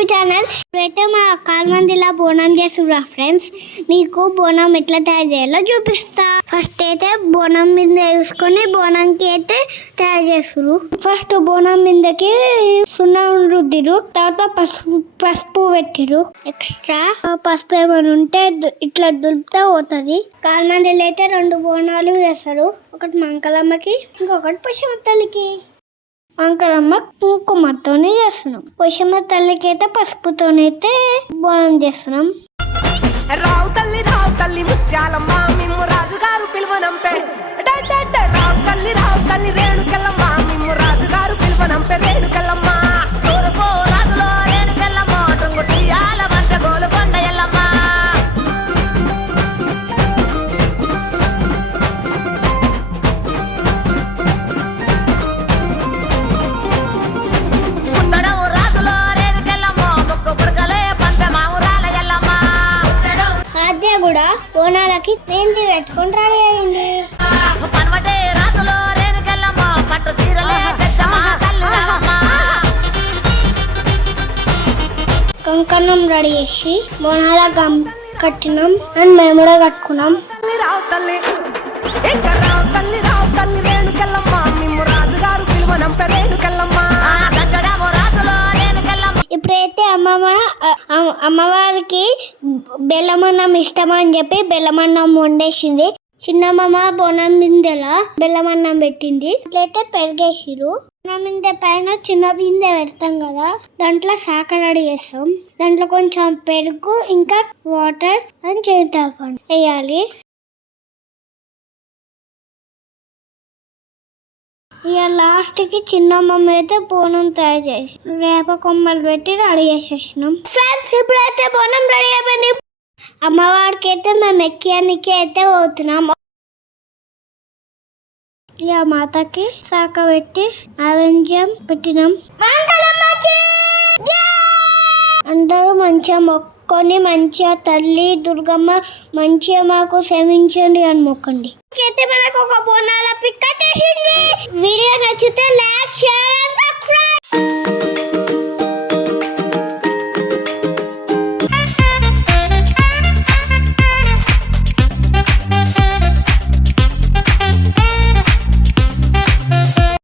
To channel. ఇప్పుడైతే మా కాల్మందిలా బోనం చేస్తున్నా ఫ్రెండ్స్. మీకు బోనం ఎట్లా తయారు చేయాలో చూపిస్తా. ఫస్ట్ అయితే బోనం మీద వేసుకొని బోనంకి అయితే తయారు చేస్తున్నారు. ఫస్ట్ బోనం మీదకి సున్నం రుద్దిరు, తర్వాత పసుపు పెట్టిరు. ఎక్స్ట్రా పసుపు ఏమైనా ఉంటే ఇట్లా దులిపితే పోతుంది. కాల్మందిలో అయితే 2 బోనాలు చేస్తారు. ఒకటి మంకలమ్మకి, ఇంకొకటి పుష్యమ తల్లికి. అంకరమ్మ కుంకుమతోనే చేస్తున్నాం. పుష్యమ తల్లికి అయితే పసుపుతోనైతే బోనం చేస్తున్నాం. రావు తల్లి ముత్యాలమ్మ మిమ్ము రాజుగారు పిలువనంపే. రావు తల్లి రేణుకెళ్ళమ్మ మిమ్ము రాజుగారు పిలువనంపే. రేణుకెళ్ళమ్మ రాజులో రేణుకెళ్ళమ్మ టొంగుటియాల వంట గోలుకొండ ఎల్లమ్మ. కూడా బోనాలకి నేంది పెట్టుకొని రెడీ అయింది. కంకణం రెడీ చేసి బోనాల కట్టినాం అండ్ మేము కూడా కట్టుకున్నాం. ఇప్పుడైతే అమ్మవారికి బెల్లమన్నం ఇష్టమని చెప్పి బెల్లమన్నం వండేసింది. చిన్నమ్మ బోనం బిందెలా బెల్లమన్నం పెట్టింది. ఇట్లయితే పెరిగేసిరు. బోనం బిందె పైన చిన్న బిందె పెడతాం కదా, దాంట్లో సాకర్ రెడీ చేస్తాం. దాంట్లో కొంచెం పెరుగు ఇంకా వాటర్ అని చేద్దాం వేయాలి. ఇక లాస్ట్ కి చిన్నమ్మ అయితే బోనం తయారు చేసి వేప కొమ్మలు పెట్టి రెడీ చేసేసినాం. ఫ్రెండ్స్ ఇప్పుడైతే బోనం రెడీ అయిపోయింది. అమ్మవారికి అయితే మేము ఎక్కియానికి అయితే పోతున్నాం. ఇక మాతకి శాఖ పెట్టి నైవేద్యం పెట్టినాం. అందరూ మంచిగా మొక్కొని మంచిగా తల్లి దుర్గమ్మ మంచిగా మాకు క్షమించండి అని మొక్కండి. అయితే మనకు ఒక బోనాల పిక్ వచ్చేసింది. వీడియో నచ్చితే లైక్, షేర్